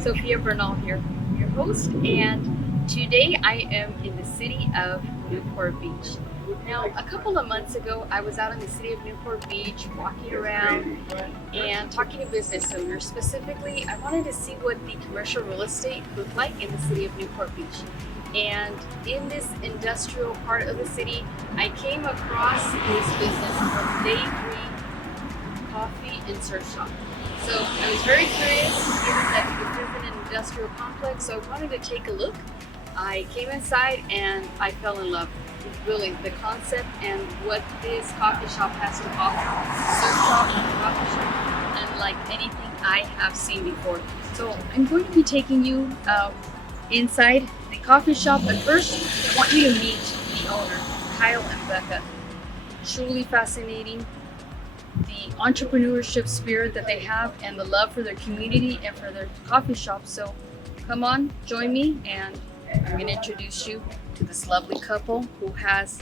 Sophia Bernal here, your host, and today I am in the city of Newport Beach. Now, a couple of months ago, I was out in the city of Newport Beach walking around and talking to business owners. Specifically, I wanted to see what the commercial real estate looked like in the city of Newport Beach. And in this industrial part of the city, I came across this business called Daydream Coffee and Surf Shop. So I was very curious, given that this is an industrial complex, so I wanted to take a look. I came inside and I fell in love with really the concept and what this coffee shop has to offer. Surf shop, coffee shop, unlike anything I have seen before. So I'm going to be taking you inside the coffee shop, but first I want you to meet the owner, Kyle and Becca. Truly fascinating. The entrepreneurship spirit that they have and the love for their community and for their coffee shop. So come on, join me, and I'm going to introduce you to this lovely couple who has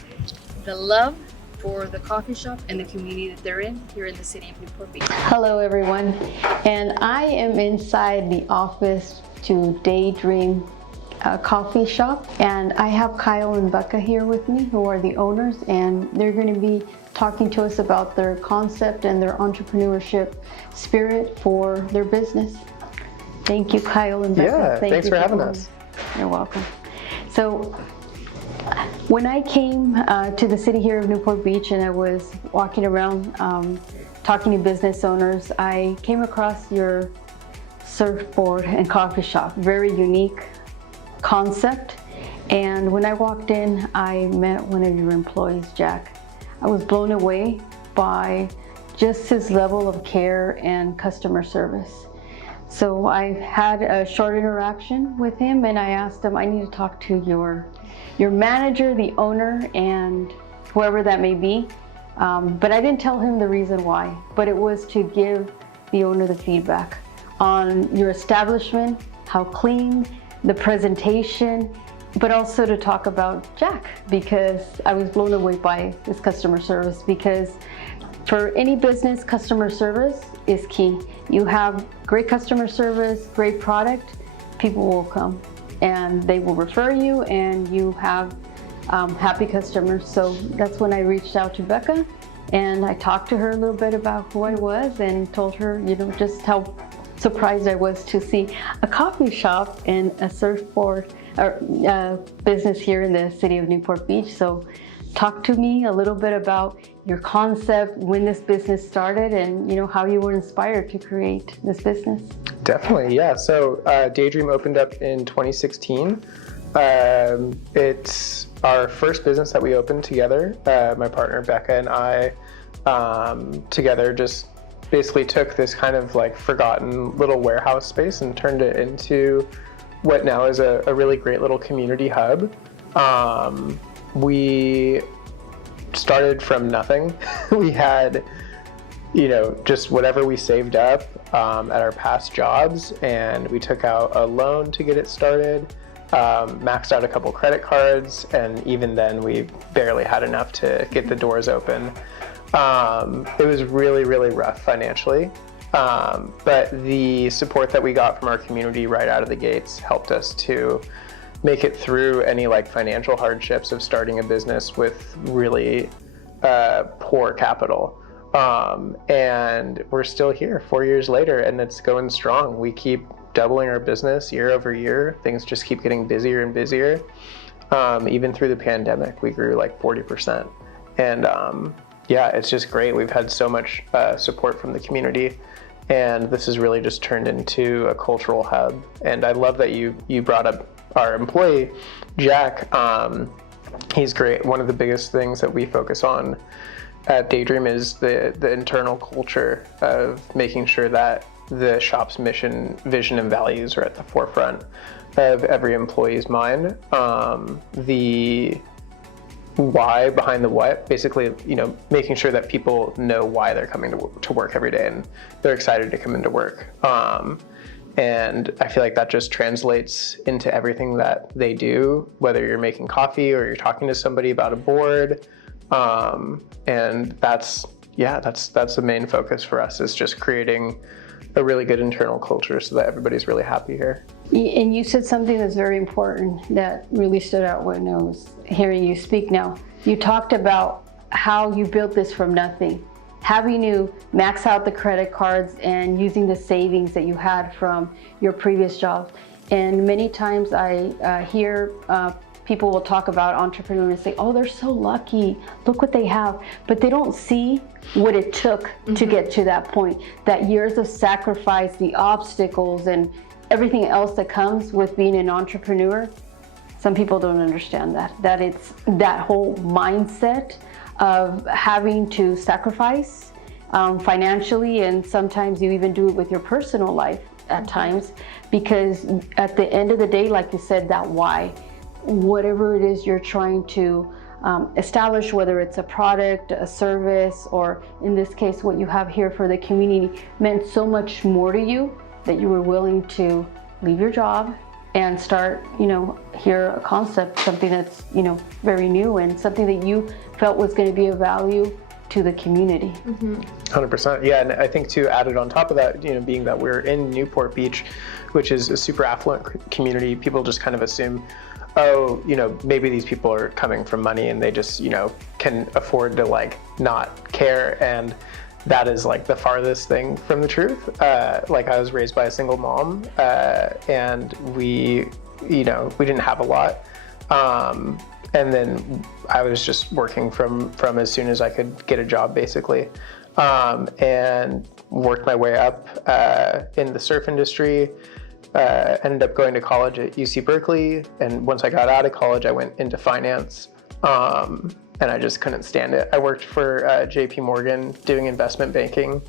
the love for the coffee shop and the community that they're in here in the city of Newport Beach. Hello everyone, and I am inside the office to Daydream Coffee Shop, and I have Kyle and Becca here with me, who are the owners, and they're going to be talking to us about their concept and their entrepreneurship spirit for their business. Thank you, Kyle and Becca. Yeah, thanks for having us. You're welcome. So when I came to the city here of Newport Beach and I was walking around talking to business owners, I came across your Surfboard and coffee shop. Very unique concept. And when I walked in, I met one of your employees, Jack. I was blown away by just his level of care and customer service. So I had a short interaction with him, and I asked him, I need to talk to your manager, the owner, and whoever that may be. But I didn't tell him the reason why, but it was to give the owner the feedback on your establishment, how clean, the presentation, but also to talk about Jack, because I was blown away by his customer service. Because for any business, customer service is key. You have great customer service, great product, people will come and they will refer you, and you have happy customers. So that's when I reached out to Becca, and I talked to her a little bit about who I was and told her, just how surprised I was to see a coffee shop and a surfboard business here in the city of Newport Beach. So talk to me a little bit about your concept, when this business started, and how you were inspired to create this business. Definitely, yeah. So Daydream opened up in 2016. It's our first business that we opened together. My partner Becca and I together just basically took this kind of like forgotten little warehouse space and turned it into what now is a really great little community hub. We started from nothing. We had, just whatever we saved up at our past jobs, and we took out a loan to get it started, maxed out a couple credit cards, and even then we barely had enough to get the doors open. It was really, really rough financially, but the support that we got from our community right out of the gates helped us to make it through any financial hardships of starting a business with really poor capital. And we're still here 4 years later, and it's going strong. We keep doubling our business year over year. Things just keep getting busier and busier. Even through the pandemic, we grew 40%. And yeah, it's just great. We've had so much support from the community, and this has really just turned into a cultural hub. And I love that you brought up our employee, Jack. He's great. One of the biggest things that we focus on at Daydream is the internal culture of making sure that the shop's mission, vision, and values are at the forefront of every employee's mind. The why behind the what, basically, making sure that people know why they're coming to work every day and they're excited to come into work. And I feel like that just translates into everything that they do, whether you're making coffee or you're talking to somebody about a board. And that's the main focus for us, is just creating a really good internal culture so that everybody's really happy here. And you said something that's very important that really stood out when I was hearing you speak now. You talked about how you built this from nothing, having to max out the credit cards and using the savings that you had from your previous job. And many times I hear people will talk about entrepreneurs and say, oh, they're so lucky, look what they have. But they don't see what it took to get to that point, that years of sacrifice, the obstacles, and everything else that comes with being an entrepreneur. Some people don't understand that it's that whole mindset of having to sacrifice financially, and sometimes you even do it with your personal life at times, because at the end of the day, like you said, that why, whatever it is you're trying to establish, whether it's a product, a service, or in this case, what you have here for the community, meant so much more to you that you were willing to leave your job and start, here a concept, something that's, very new and something that you felt was going to be of value to the community. 100%. Yeah, and I think to add it on top of that, being that we're in Newport Beach, which is a super affluent community, people just kind of assume, oh, maybe these people are coming from money and they just, can afford to not care. And that is the farthest thing from the truth. I was raised by a single mom, and we didn't have a lot. And then I was just working from as soon as I could get a job, basically, and worked my way up in the surf industry. Ended up going to college at UC Berkeley, and once I got out of college, I went into finance, and I just couldn't stand it. I worked for JP Morgan doing investment banking,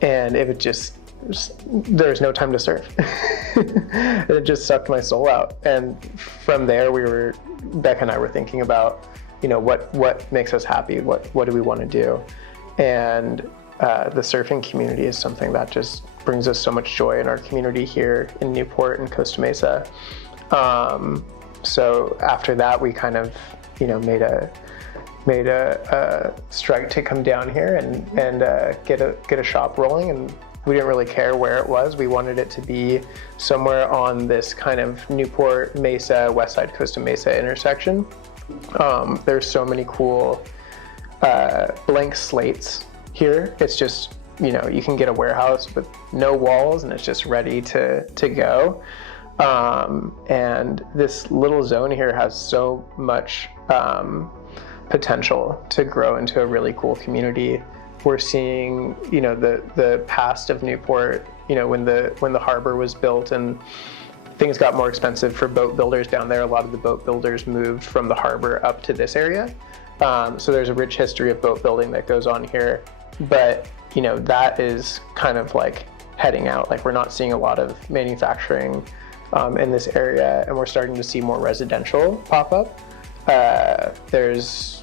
and it would there's no time to surf. It just sucked my soul out. And from there, Becca and I were thinking about, what makes us happy? What do we want to do? And the surfing community is something that just brings us so much joy in our community here in Newport and Costa Mesa. So after that, we kind of, made a strike to come down here and get a shop rolling. And we didn't really care where it was. We wanted it to be somewhere on this kind of Newport Mesa, Westside Costa Mesa intersection. There's so many cool blank slates here. It's just, you can get a warehouse with no walls and it's just ready to go. And this little zone here has so much potential to grow into a really cool community. We're seeing, the past of Newport, when the harbor was built and things got more expensive for boat builders down there. A lot of the boat builders moved from the harbor up to this area. So there's a rich history of boat building that goes on here. But, that is kind of heading out. We're not seeing a lot of manufacturing in this area, and we're starting to see more residential pop up. There's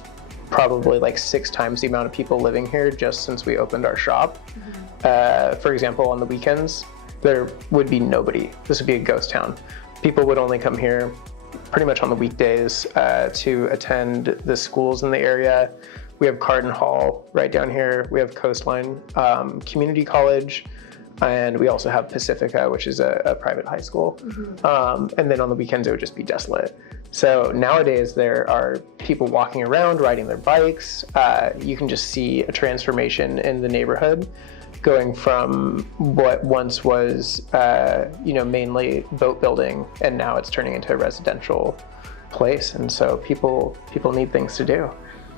probably 6 times the amount of people living here just since we opened our shop. For example, on the weekends, there would be nobody. This would be a ghost town. People would only come here pretty much on the weekdays to attend the schools in the area. We have Carden Hall right down here. We have Coastline Community College, and we also have Pacifica, which is a private high school. And then on the weekends, it would just be desolate. So nowadays, there are people walking around, riding their bikes. You can just see a transformation in the neighborhood, going from what once was, mainly boat building, and now it's turning into a residential place. And so people need things to do.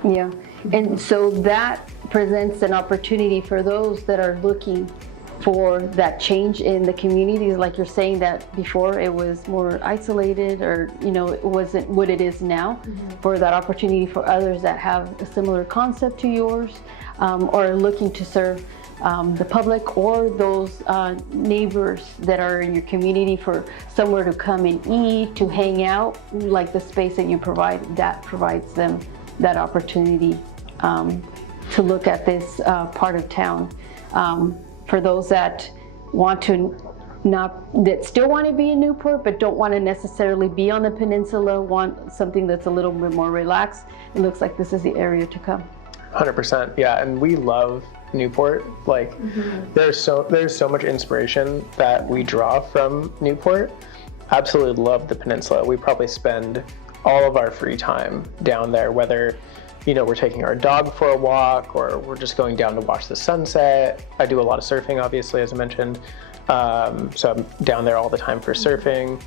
Yeah, and so that presents an opportunity for those that are looking for that change in the community. Like you're saying that before it was more isolated, or it wasn't what it is now. For that opportunity for others that have a similar concept to yours, or are looking to serve the public or those neighbors that are in your community for somewhere to come and eat, to hang out, like the space that you provide, that provides them that opportunity to look at this part of town. For those that that still want to be in Newport, but don't want to necessarily be on the peninsula, want something that's a little bit more relaxed, it looks like this is the area to come. 100%. Yeah, and we love Newport. Like, there's so much inspiration that we draw from Newport. Absolutely love the peninsula. We probably spend all of our free time down there, whether we're taking our dog for a walk or we're just going down to watch the sunset. I do a lot of surfing, obviously, as I mentioned. So I'm down there all the time for surfing,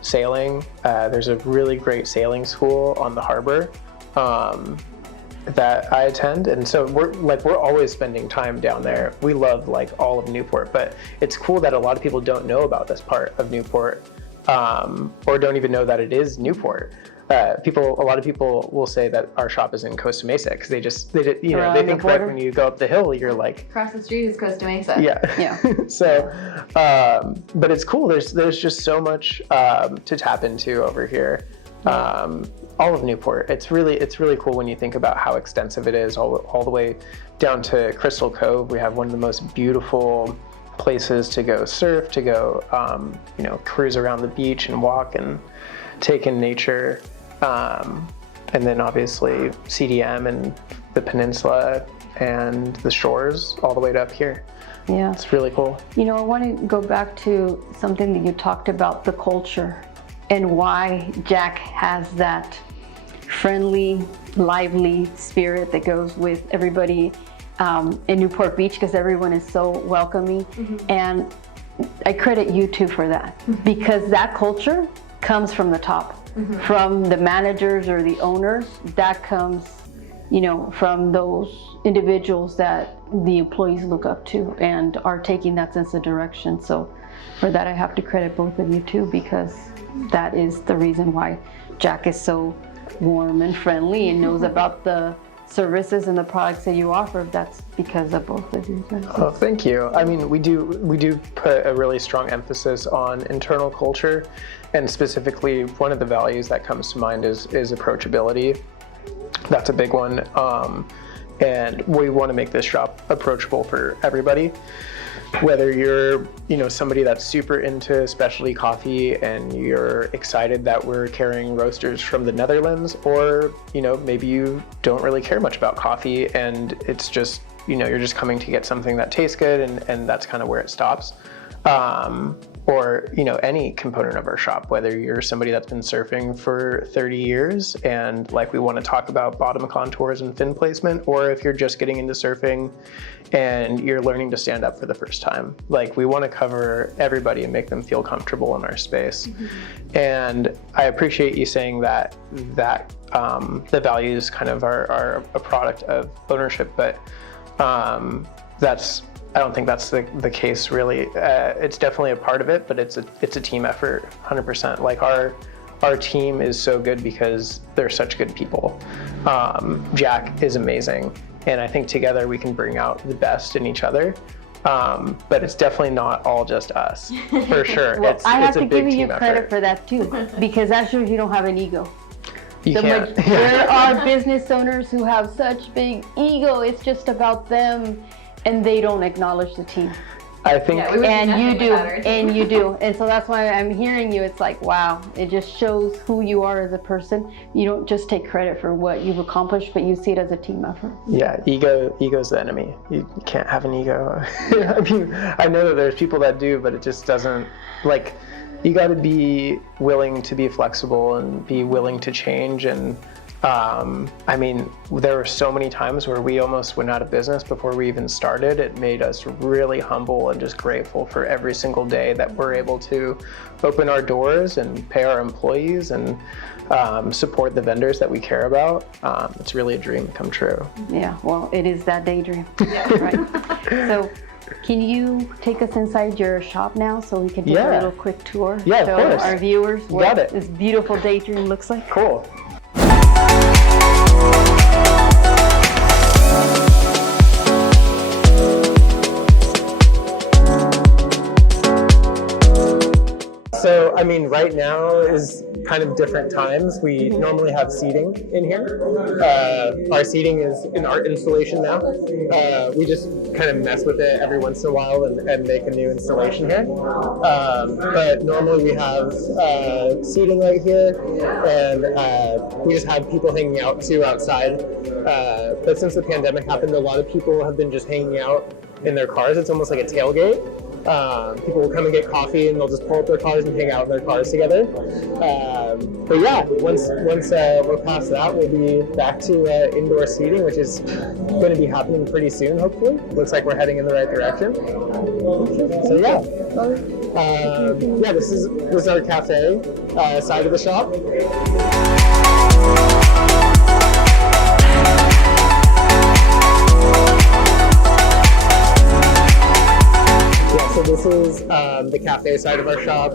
sailing. There's a really great sailing school on the harbor that I attend, and so we're always spending time down there. We love like all of Newport, but it's cool that a lot of people don't know about this part of Newport, or don't even know that it is Newport. A lot of people will say that our shop is in Costa Mesa because they think right when you go up the hill, you're like across the street is Costa Mesa. Yeah. So, but it's cool. There's just so much to tap into over here. All of Newport. It's really cool when you think about how extensive it is, all the way down to Crystal Cove. We have one of the most beautiful places to go surf, to go cruise around the beach and walk and take in nature. And then obviously CDM and the peninsula and the shores all the way to up here. Yeah. It's really cool. I want to go back to something that you talked about, the culture, and why Jack has that friendly, lively spirit that goes with everybody in Newport Beach, because everyone is so welcoming. And I credit you too for that, because that culture comes from the top. From the managers or the owners, that comes, from those individuals that the employees look up to and are taking that sense of direction. So for that, I have to credit both of you too, because that is the reason why Jack is so warm and friendly and knows about the services and the products that you offer. That's because of both of you guys. Oh, thank you. I mean, we do put a really strong emphasis on internal culture, and specifically one of the values that comes to mind is approachability. That's a big one, and we want to make this shop approachable for everybody. Whether you're somebody that's super into specialty coffee and you're excited that we're carrying roasters from the Netherlands, or maybe you don't really care much about coffee and it's just you're just coming to get something that tastes good, and that's kind of where it stops. Or any component of our shop, whether you're somebody that's been surfing for 30 years and we want to talk about bottom contours and fin placement, or if you're just getting into surfing and you're learning to stand up for the first time. We want to cover everybody and make them feel comfortable in our space. And I appreciate you saying that the values kind of are a product of ownership, but I don't think that's the case really. It's definitely a part of it, but it's a team effort, 100%. Our team is so good because they're such good people. Jack is amazing, and I think together we can bring out the best in each other. But it's definitely not all just us, for sure. Well, I have to give you effort. credit for that too, because that shows you don't have an ego. You can't. There are business owners who have such big ego. It's just about them, and they don't acknowledge the team. I think, and you do, and so that's why I'm hearing you. It's like, wow, it just shows who you are as a person. You don't just take credit for what you've accomplished, but you see it as a team effort. Yeah, ego's the enemy. You can't have an ego. I mean, I know that there's people that do, but it just doesn't, you got to be willing to be flexible and be willing to change. And I mean, there were so many times where we almost went out of business before we even started. It made us really humble and just grateful for every single day that we're able to open our doors and pay our employees and support the vendors that we care about. It's really a dream come true. Yeah, well, it is that daydream. Yeah. Right. So, can you take us inside your shop now so we can do a little quick tour? Yeah, show of course. Our viewers what this beautiful daydream looks like. Cool. So, I mean, right now is kind of different times. We normally have seating in here. Our seating is an art installation now. We just kind of mess with it every once in a while and make a new installation here. But normally we have seating right here, and we just have people hanging out too outside. But since the pandemic happened, a lot of people have been just hanging out in their cars. It's almost like a tailgate. People will come and get coffee, and they'll just pull up their cars and hang out in their cars together. But yeah, once we're past that, we'll be back to indoor seating, which is going to be happening pretty soon, hopefully. Looks like we're heading in the right direction. So yeah, this is our cafe side of the shop. So this is the cafe side of our shop.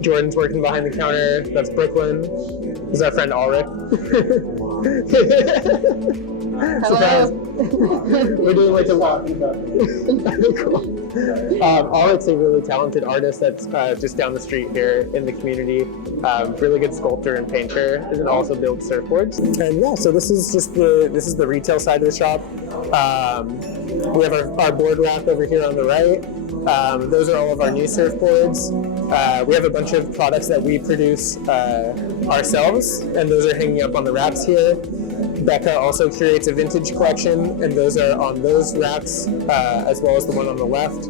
Jordan's working behind the counter. That's Brooklyn. This is our friend Ulrich. Surprise. We're doing like a walk. Cool. Ulrich's a really talented artist that's just down the street here in the community. Really good sculptor and painter, and also builds surfboards. And yeah, so this is the retail side of the shop. We have our board rack over here on the right. Those are all of our new surfboards. We have a bunch of products that we produce ourselves, and those are hanging up on the racks here. Becca also curates a vintage collection, and those are on those racks, as well as the one on the left.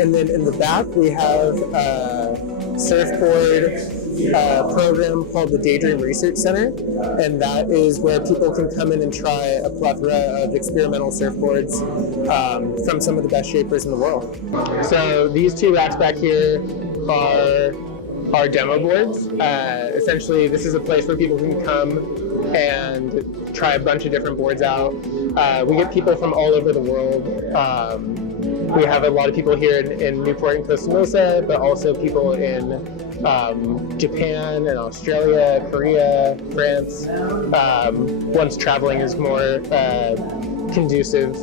And then in the back, we have a surfboard program called the Daydream Research Center, and that is where people can come in and try a plethora of experimental surfboards from some of the best shapers in the world. So these two racks back here are our demo boards. Essentially, this is a place where people can come and try a bunch of different boards out. We get people from all over the world. We have a lot of people here in Newport and Costa Mesa, but also people in Japan and Australia, Korea, France. Once traveling is more conducive,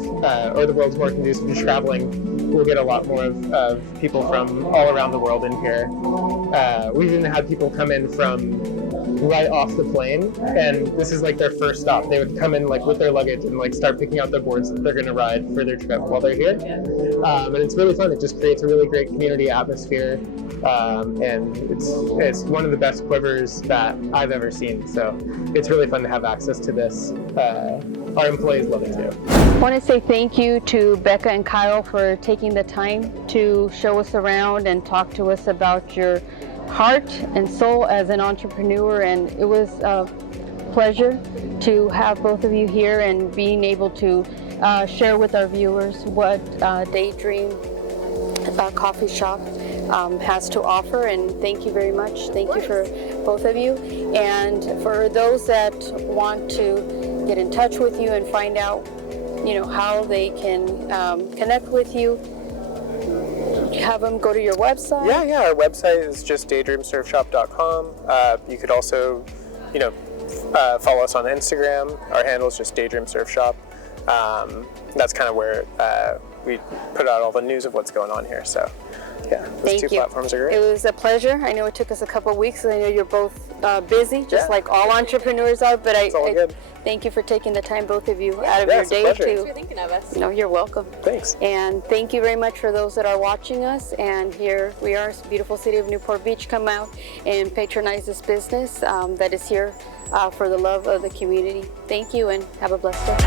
or the world's more conducive to traveling, we'll get a lot more of people from all around the world in here. We've even had people come in from right off the plane, and this is like their first stop. They would come in like with their luggage and like start picking out their boards that they're going to ride for their trip while they're here. And it's really fun. It just creates a really great community atmosphere, and it's one of the best quivers that I've ever seen. So it's really fun to have access to this. Our employees love it too. I want to say thank you to Becca and Kyle for taking the time to show us around and talk to us about your heart and soul as an entrepreneur, and it was a pleasure to have both of you here and being able to share with our viewers what Daydream Coffee Shop has to offer. And thank you very much. Thank you for both of you. And for those that want to get in touch with you and find out, how they can connect with you, have them go to your website? Yeah, our website is just daydreamsurfshop.com. You could also, follow us on Instagram. Our handle is just Daydream Surf Shop. That's kind of where we put out all the news of what's going on here. So, yeah, those two platforms are great. It was a pleasure. I know it took us a couple of weeks, and I know you're both busy, just like all entrepreneurs are, but I thank you for taking the time, both of you, out of your day to. Thanks for thinking of us. No, you're welcome. Thanks. And thank you very much for those that are watching us. And here we are, beautiful city of Newport Beach. Come out and patronize this business that is here for the love of the community. Thank you, and have a blessed day.